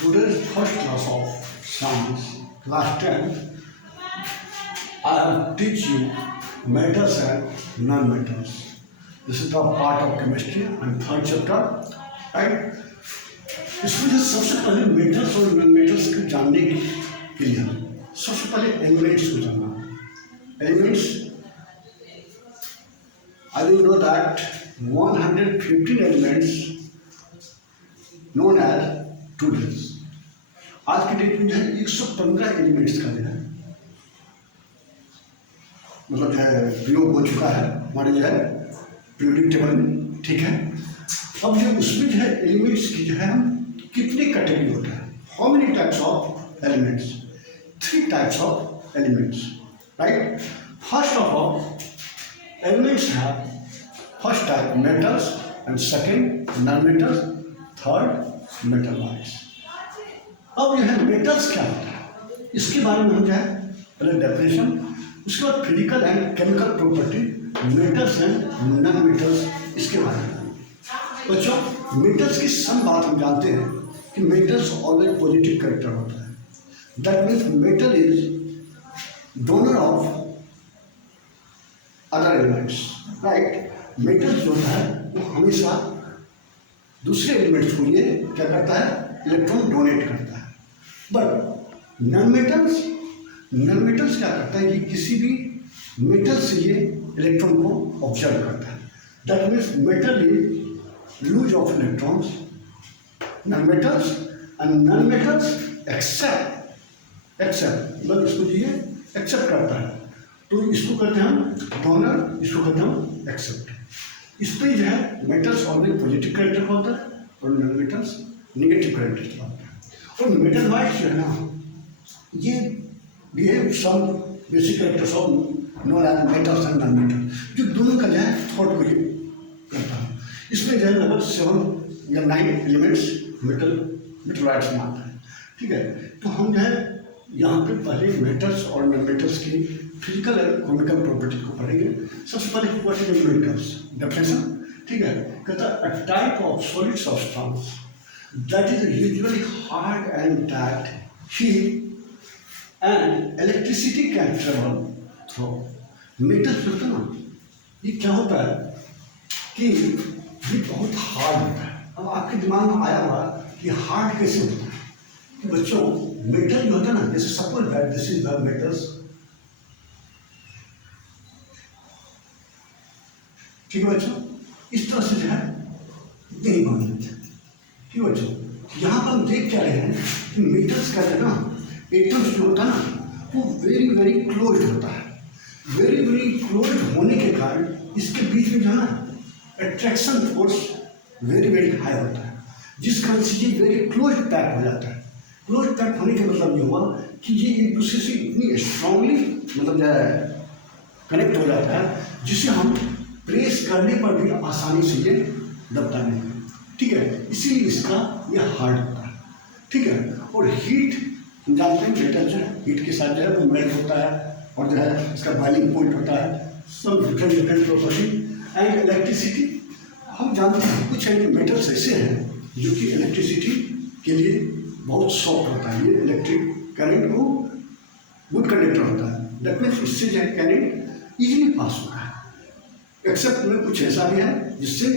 Today's first class of science, class 10, I have teach you metals and non-metals. This is the part of chemistry and third chapter, right? इसमें जो सबसे पहले metals और non metals को जानने के लिए सबसे पहले एलिमेंट्स को जानना। Elements, I will know that 115 elements known as today's। आज की डेट में जो है 115 एलिमेंट्स का जो है मतलब जो है प्रयोग हो चुका है हमारे जो है पीरियोडिक टेबल में, ठीक है। अब जो उसमें जो है एलिमेंट्स की जो है हम कितने कैटेगरी होता है, how many types of elements, 3 types of elements, right. First of all elements have first type metals and second non metals, third metalloids. अब जो है मेटल्स क्या होता है इसके बारे में हम जो है पहले डेफिनेशन, उसके बाद physical and chemical property metals and non metals, इसके बारे में। बच्चों, मेटल्स की सम बात हम जानते हैं कि मेटल्स ऑलवेज पॉजिटिव कैरेक्टर होता है। That means metal is donor of other elements, right. Metal जो है वो हमेशा दूसरे एलिमेंट्स को ये क्या करता है, इलेक्ट्रॉन डोनेट करता है। बट नॉन मेटल्स क्या करता है, ये किसी भी मेटल से ये इलेक्ट्रॉन को ऑब्जर्व करता है। That means metal is lose of electrons, non metals and non metals accept मतलब इसको ये एक्सेप्ट करता है, तो इसको कहते हैं हम डोनर, इसको कहते हैं हम एक्सेप्ट। इस पर जो है मेटल्स ऑलवेज पॉजिटिव कैरेक्टर का होता है और नॉन मेटल्स निगेटिव कैरेक्टर का होता है। और मेटलॉइड्स जो है ना, ये behave some basic characters of non as metals and non metal, जो दोनों का जो है थॉट को ये करता है। इसमें जो है लगभग 7 या 9 एलिमेंट्स मेटलॉइड्स में आता है, ठीक है। तो हम जो है यहाँ पे पहले मेटल्स और नॉन मेटल्स की फिजिकल एंड केमिकल प्रॉपर्टी को पढ़ेंगे। सबसे पहले व्हाट इज मेटल्स, डेफिनेशन, ठीक है। कहता है a type of solid substance that is usually hard and tight, heat and electricity can travel through. Metal जो होता है ना, ये क्या होता है कि ये बहुत हार्ड होता है। अब आपके दिमाग में आया होगा कि हार्ड कैसे होता है। कि बच्चों, मेटल जो होता है ना, जैसे suppose that this is the metals, ठीक है बच्चों, इस तरह से जो है नहीं बन जाते, ठीक है बच्चों। यहाँ पर हम देख क्या रहे हैं कि मेटल्स का जो ना एटम्स जो होता है ना, वो वेरी वेरी क्लोज होता है। वेरी वेरी क्लोज होने के कारण इसके बीच में जो है ना attraction force very very high होता है, जिस कारण से ये वेरी क्लोज पैक हो जाता है। क्लोज पैक होने का मतलब ये हुआ कि ये एक दूसरे से इतनी स्ट्रांगली मतलब जो है कनेक्ट हो जाता है, जिसे हम प्रेस करने पर भी आसानी से ये दबता नहीं, ठीक है। इसीलिए इसका ये हार्ड होता है, ठीक है। और हीट हम जानते हैं, मेटल जो है हीट के साथ जो है वो मेल्ट होता है और जो है इसका बॉइलिंग पॉइंट होता है, सब डिफरेंट प्रॉपर्टी। एंड इलेक्ट्रिसिटी, हम जानते हैं कुछ मेटल्स ऐसे हैं जो कि इलेक्ट्रिसिटी के लिए बहुत सॉफ्ट होता है, ये इलेक्ट्रिक करंट को गुड कंडक्टर होता है। दैट मीन्स इससे जो है करंट इजीली पास होता है। एक्सेप्ट में कुछ ऐसा भी है जिससे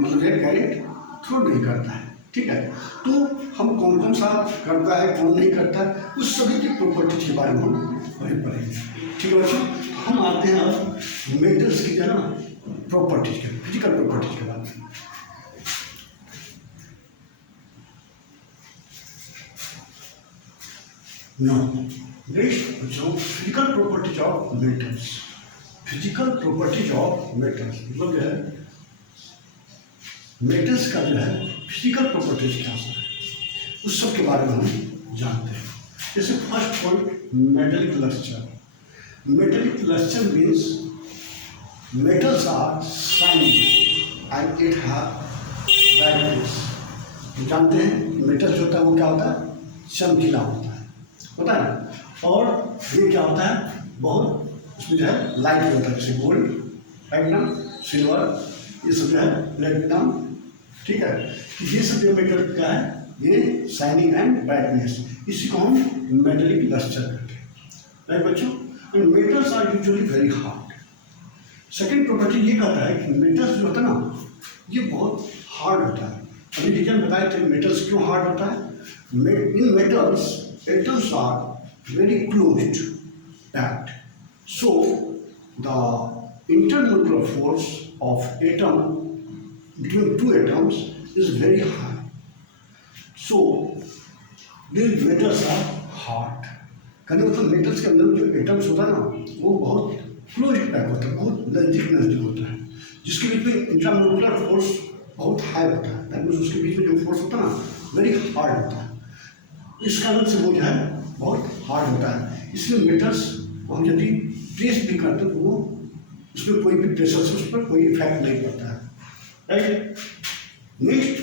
मतलब है करंट थ्रो नहीं करता है, ठीक है। तो हम कौन कौन सा करता है, कौन नहीं करता है, उस सभी की प्रॉपर्टीज के बारे में हम पढ़ेंगे, ठीक है बच्चों। हम आते हैं अब मेटल्स की जो है ना प्रॉपर्टीज के, फिजिकल प्रॉपर्टीज के बारे में। बच्चों, physical properties of metals, physical properties of metals मतलब जो है मेटल्स का जो है फिजिकल प्रॉपर्टीज क्या है, उस सब के बारे में हम जानते हैं। जैसे first point metallic lustre. Metallic lustre means metals are shiny and it have brightness। जानते हैं मेटल जो होता है वो क्या होता है, चमकीला होता है ना। और ये क्या होता है, बहुत उसमें जो है लाइट होता है, जैसे गोल्ड, प्लैटिनम, सिल्वर, ये सब जो है प्लेटिनम, ठीक है। ये सब जो मेटल क्या है ये शाइनिंग एंड ब्राइटनेस, इसी को हम मेटलिक लस्टर कहते हैं, राइट बच्चों। And metals are usually very hard. Second property ये कहता है कि मेटल्स जो होता है ना, ये बहुत हार्ड होता है। अभी रीजन बताए थे मेटल्स क्यों हार्ड होता है। In metals atoms are very closed packed, so the intermolecular force of atom between two atoms is very high. So these metals are hard. कहने मतलब मेटल्स के अंदर जो एटम्स होता है ना, वो बहुत क्लोज पैक होता है, बहुत नजदीक होता है, जिसके बीच में इंट्रामोलिकुलर फोर्स बहुत हाई होता है। दैट मीन्स उसके बीच में जो फोर्स होता है ना, वेरी हार्ड होता है। इस कारण से वो जो है बहुत हार्ड होता है। इसलिए मेटल्स को हम यदि प्रेस भी करते हैं तो वो उसमें कोई भी प्रेशर से उस पर कोई इफेक्ट नहीं पड़ता है, right. Next,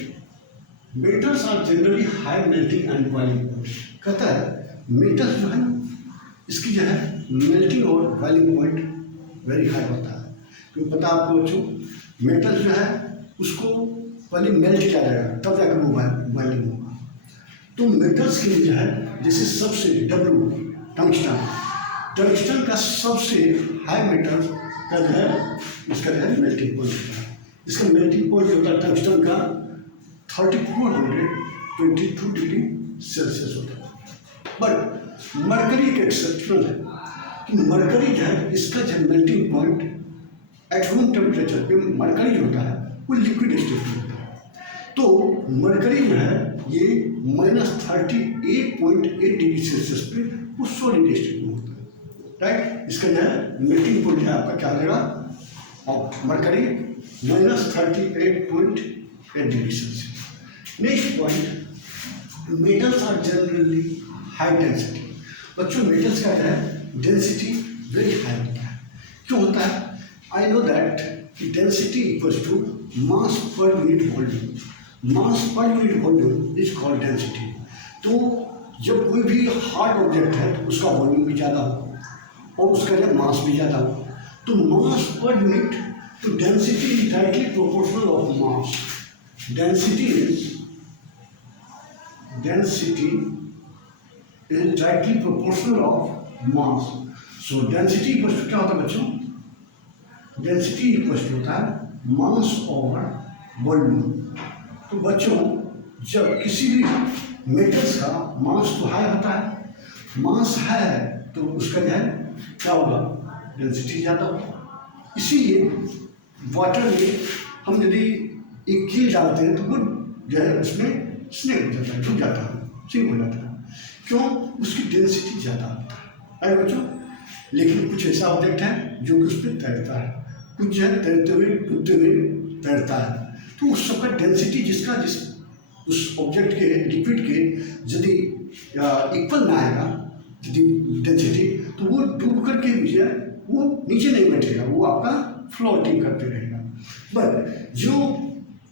metals are generally high melting and boiling point. कहता है मेटल्स जो है ना, इसकी जो है मेल्टिंग और बॉइलिंग पॉइंट वेरी हाई होता है। क्योंकि पता आपको बच्चों, मेटल जो है उसको पहले मेल्ट किया जाएगा तब जाकर वो बॉइलिंग होगा। तो मेटल्स के लिए जो है, जैसे सबसे डब्ल्यू टंगस्टन का सबसे हाई मेटल का जो है, इसका जो है मेल्टिंग पॉइंट होता है। इसका मेल्टिंग पॉइंट होता है टंगस्टन का 3422 डिग्री सेल्सियस होता है। बट मरकरी एक एक्सेप्शनल है कि मरकरी जो है, इसका जो melting point at room temperature पे मरकरी जो होता है वो लिक्विड स्टेट में होता है। तो मरकरी जो है ये -38.8 डिग्री सेल्सियस पे वो सॉलिड स्टेट में होता है, राइट। इसका जो है मेल्टिंग पॉइंट है आपका क्या रहेगा, और mercury -38.8 degree Celsius. Next point, metals are generally high density. बच्चों मेटल्स का क्या है, डेंसिटी वेरी हाई होता है। क्यों होता है, I know that density equals to mass per unit volume. Mass per unit volume is called density. तो जब कोई भी हार्ड ऑब्जेक्ट है तो उसका वॉल्यूम भी ज़्यादा हो और उसका जब मास भी ज़्यादा हो, तो मास पर यूनिट, तो density is directly proportional of mass. Density is directly proportional of mass. So density equals to क्या होता है बच्चों, डेंसिटी इक्वल्स टू होता है मास ओवर वॉल्यूम। तो बच्चों जब किसी भी मेटल्स का मास तो हाई होता है, मास है तो उसका जो है क्या होगा, डेंसिटी ज़्यादा होगा। इसीलिए वाटर में हम यदि एक कील डालते हैं तो वो जो है उसमें स्नेक हो जाता है, डूब जाता है, सिंक हो जाता है। क्यों, उसकी डेंसिटी ज़्यादा होता है बच्चों। लेकिन कुछ ऐसा ऑब्जेक्ट है जो कि उस पर तैरता है, कुछ जो है तैरते हुए डूबते हुए तैरता है, तो उस सबका डेंसिटी जिस उस ऑब्जेक्ट के लिक्विड के यदि इक्वल ना आएगा यदि डेंसिटी, तो वो डूब करके भी जो है वो नीचे नहीं बैठेगा, वो आपका फ्लोटिंग करते रहेगा। बट जो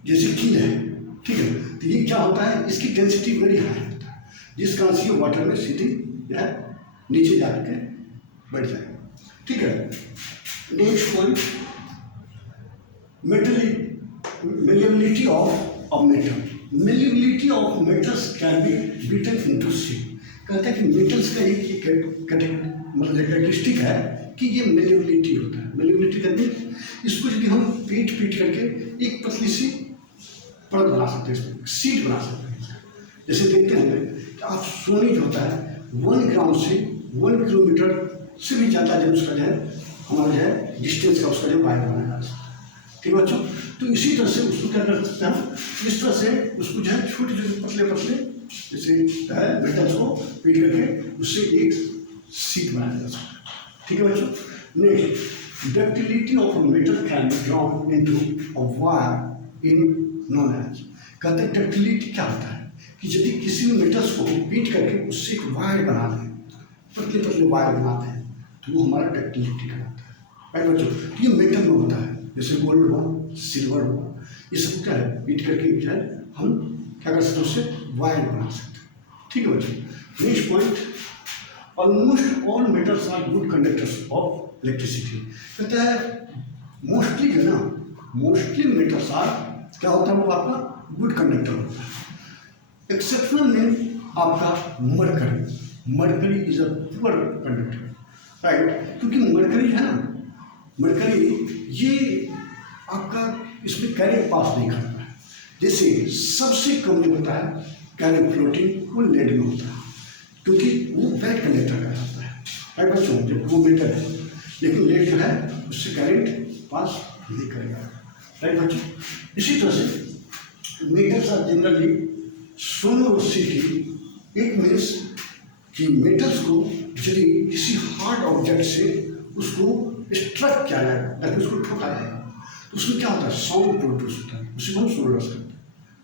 जैसे कील है, ठीक है, तो ये क्या होता है, इसकी डेंसिटी वेरी हाई होता है, जिस कारण से वाटर में सीधी जो है नीचे जा के बैठ जाएगा, ठीक है। Next point, malleability of metal. Malleability of metals can be beaten into shape. कहता है कि मेटल्स का एक मतलब कैरेक्टरिस्टिक है कि ये मेलिएबिलिटी होता है। मेलिएबिलिटी कहते हैं इसको यदि हम पीट करके एक पतली सी परत बना सकते हैं, इसमें सीट बना सकते हैं। जैसे देखते हैं कि आप सोने जो होता है 1 ग्राम से 1 किलोमीटर से भी ज़्यादा जब उसका जो है हमारा जो है डिस्टेंस का उसका जो वायर बनाया जा सकता है, ठीक है बच्चों। तो इसी तरह से उसको क्या कर सकते हैं, इस तरह से उसको जो है छोटे छोटे पतले जैसे है मेटल्स को पीट करके उससे एक सीट बनाया जा सकता है, ठीक है बच्चों। Next, ductility of metal can be drawn into a wire in known as. कहते हैं डक्टिलिटी क्या होता है कि यदि किसी भी मेटल्स को पीट करके उससे एक वायर बना दें, पतले वायर बनाते हैं, तो वो हमारा डक्टिलिटी कहलाता है, राइट बच्चों। ये मेटल में होता है, जैसे गोल्ड हो, सिल्वर हो, ये सब क्या है पीट करके जो है हम क्या कर सकते हैं, उससे वायर बना सकते हैं, ठीक है बच्चों। Next point, almost all metals are good conductors of electricity. कहता है मोस्टली जो है ना, मोस्टली मेटल्स आर क्या होता है, वो आपका गुड कंडक्टर होता है। एक्सेप्शनल मीन आपका mercury is a poor conductor, right. क्योंकि मरकरी है ना, मरकरी ये आपका इसमें करंट पास नहीं करता है। जैसे सबसे कम जो होता है करंट फ्लोटिंग वो लेड में होता है, क्योंकि वो बैड कंडक्टर का होता है, राइट बच्चों। जब वो मेटल है, लेकिन लेड जो है उससे करंट पास नहीं करेगा, राइट बच्चों। इसी तरह से metals are generally sonorosity. It means कि मेटल्स को यदि किसी हार्ड ऑब्जेक्ट से उसको स्ट्रक किया जाए, ताकि उसको ठोका जाएगा, तो उसमें क्या होता है, साउंड प्रोड्यूस होता है, उसी को हम सोनोरस कहते हैं,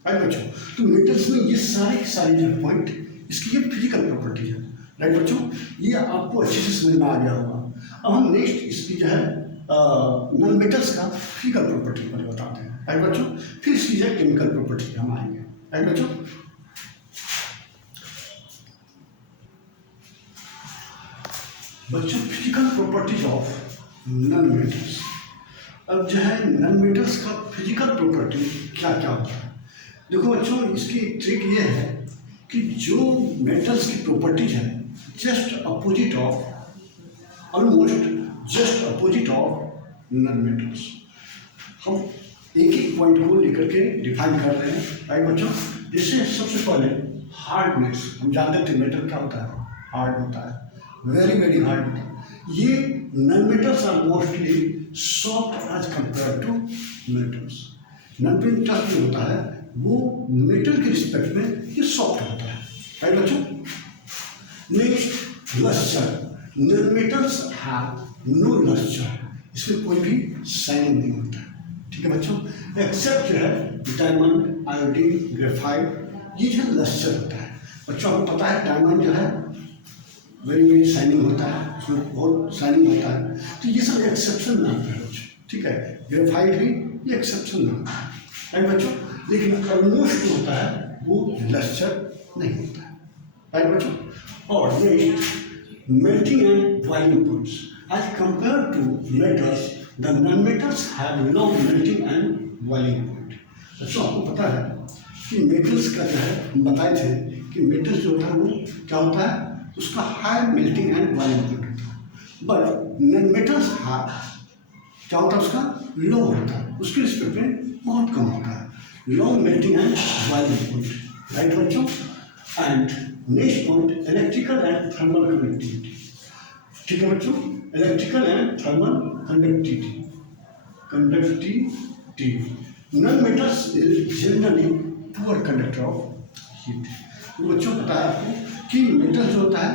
राइट बच्चों। तो मेटल्स में ये सारी जो पॉइंट, इसकी ये फिजिकल प्रॉपर्टी है, राइट बच्चों। ये आपको अच्छे से समझ में आ गया होगा। अब हम नेक्स्ट इसकी जो है नॉन मेटल्स का फिजिकल प्रॉपर्टी पर बताते हैं, राइट बच्चों। फिर इसकी जो है केमिकल प्रॉपर्टी हम आएंगे, राइट बच्चों। बच्चों physical properties of non metals. अब जो है नॉन मेटल्स का फिजिकल प्रॉपर्टी क्या क्या होता है। देखो बच्चों, इसकी ट्रिक ये है कि जो मेटल्स की प्रॉपर्टीज है just opposite of, almost just opposite of non metals. हम एक एक पॉइंट को लेकर के डिफाइन कर रहे हैं, राइट बच्चों। जैसे सबसे पहले हार्डनेस, हम जानते थे मेटल क्या होता है, हार्ड होता है, वेरी वेरी हार्ड होता है। ये non metals are mostly soft as compare to metals. Non metals जो होता है वो मेटल के रिस्पेक्ट में ये सॉफ्ट होता है, राइट बच्चों। Next lustre. Non metals have no lustre, इसमें कोई भी शाइनिंग नहीं होता है, ठीक है बच्चों। एक्सेप्ट जो है डायमंड, आयोडीन, ग्रेफाइट, ये जो लस्टर होता है बच्चों। आपको पता है डायमंड जो है वेरी वेरी शाइनिंग होता है, उसमें बहुत शाइनिंग होता है, तो ये सब एक्सेप्शन नाम है बच्चों, ठीक है। ग्रेफाइट भी ये एक्सेप्शन नाम है, राइट बच्चों। लेकिन ऑलमोस्ट जो होता है वो लस्टर नहीं होता है, राइट बच्चों। और next melting and boiling points. As compare to metals the non metals have low melting and boiling point. बच्चों आपको पता है कि मेटल्स का जो है हम बताए थे कि मेटल्स जो होता है वो क्या होता है, उसका high melting and boiling point होता है। बट नॉन मेटल्स क्या होता है, उसका लो होता है, उसके रिस्पेक्ट में बहुत कम होता है, low melting and boiling point, right बच्चों। And next point electrical and thermal conductivity, ठीक है बच्चों। Electrical and thermal conductivity. Non metals is generally poor conductor of heat. तो बच्चों पता है आपको कि मेटल जो होता है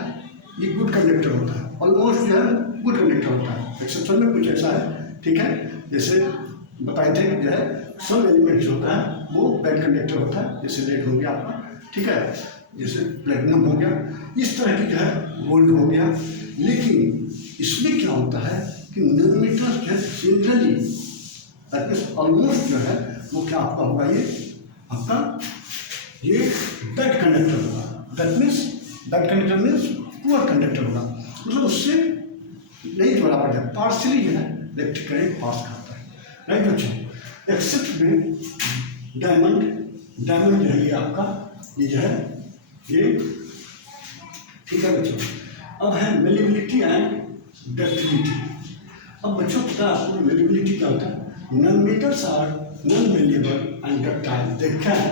ये गुड कंडक्टर होता है, ऑलमोस्ट जो है गुड कंडक्टर होता है, एक्सेप्शन में कुछ ऐसा है, ठीक है। जैसे बताए थे कि जो है सब एलिमेंट जो होता है वो बैड कंडक्टर होता है, जैसे लेड हो गया आपका, ठीक है, जैसे प्लेटिनम हो गया, इस तरह की जो है गोल्ड हो गया। लेकिन इसमें क्या होता है कि नॉन मेटल्स जो है जनरली ऑलमोस्ट जो है वो क्या आपका होगा, ये आपका ये बैड कंडक्टर होगा। That means bad conductor means poor conductor होगा, मतलब उससे नहीं बराबर है, पार्शियली जो है इलेक्ट्रिक करंट पास करता है, राइट बच्चों। एक्सेप्ट में डायमंड जो है ये आपका ये जो है ये, ठीक है बच्चों। अब है मेलेबिलिटी एंड डक्टिलिटी। अब बच्चों पता है आपको मेलेबिलिटी क्या होता है। Non metals are non malleable and ductile, they can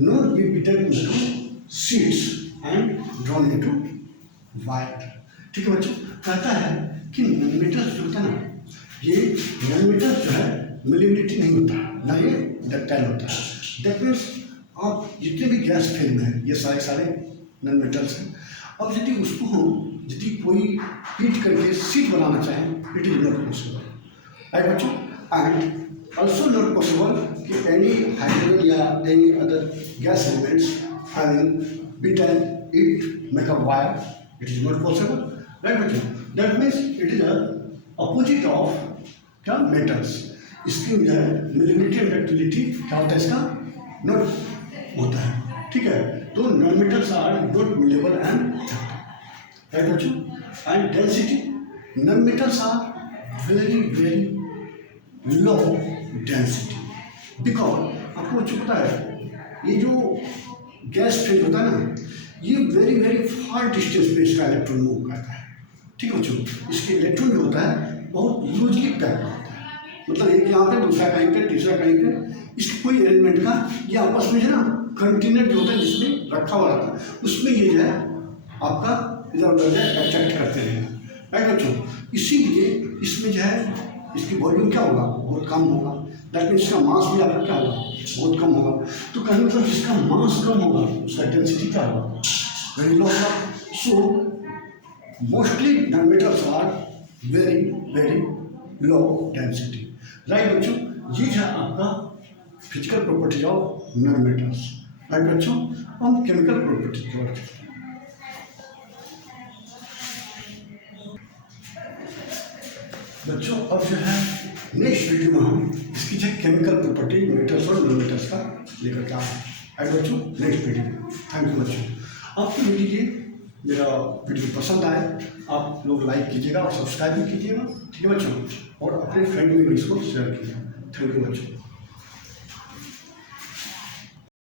not be beaten into sheets and drawn into wire, ठीक है बच्चों। कहता है कि नॉन मेटल्स जो होता है ना, ये नॉन मेटल्स जो है मेलेबिलिटी नहीं होता, ना ये डक्टाइल होता है। दैट मीन्स आप जितने भी गैस फेल में है ये सारे नॉन मेटल्स हैं। अब यदि उसको हम यदि कोई हीट करके सीट बनाना चाहें, it is not possible, right बच्चों। एंड ऑल्सो नॉट पॉसिबल कि एनी हाइड्रोजन या any other gas elements having beaten it make a wire, it is not possible, right बच्चों। That means it is a opposite of क्या metals. इसकी जो है malleability and ductility क्या होता है, इसका नॉट होता है, ठीक है। तो non metals are not malleable and right बच्चों। And density, non metals are very very low density, because आपको बच्चों पता है ये जो गैस फेज होता है ना, ये वेरी वेरी फार डिस्टेंस पे इसका इलेक्ट्रॉन मूव करता है। ठीक है बच्चों, इसके इलेक्ट्रॉन जो होता है बहुत यूजली पैक होता है, मतलब एक यहाँ पे, दूसरा कहीं पे, तीसरा कहीं पे, इसके कोई एलिमेंट का ये आपस में है ना कंटेनर जो होता है जिसमें रखा हुआ रहता है, उसमें ये जो है आपका इधर उधर जो है अट्रैक्ट करते रहेंगे। राइट बच्चों, इसीलिए इसमें जो है इसकी वॉल्यूम क्या होगा, बहुत कम होगा। दैट मीन्स इसका मास भी आपका क्या होगा, बहुत कम होगा। तो कहने मतलब जिसका मास कम होगा उसका डेंसिटी क्या होगा, वेरी लो होगा। So mostly nonmetals are very very low density. Right बच्चों, ये है आपका physical properties of nonmetals. Right बच्चों, हम केमिकल प्रॉपर्टीज की ओर चलते हैं। बच्चों अब जो है नेक्स्ट वीडियो में हम इसकी जो केमिकल प्रॉपर्टी मेटल्स और नॉन मेटल्स का लेकर के आए। राइट बच्चों, नेक्स्ट वीडियो। थैंक यू बच्चों। आपको मेरा वीडियो पसंद आए आप लोग लाइक कीजिएगा और सब्सक्राइब भी कीजिएगा। ठीक है बच्चों, और अपने फ्रेंड में भी इसको शेयर कीजिएगा। थैंक यू बच्चों।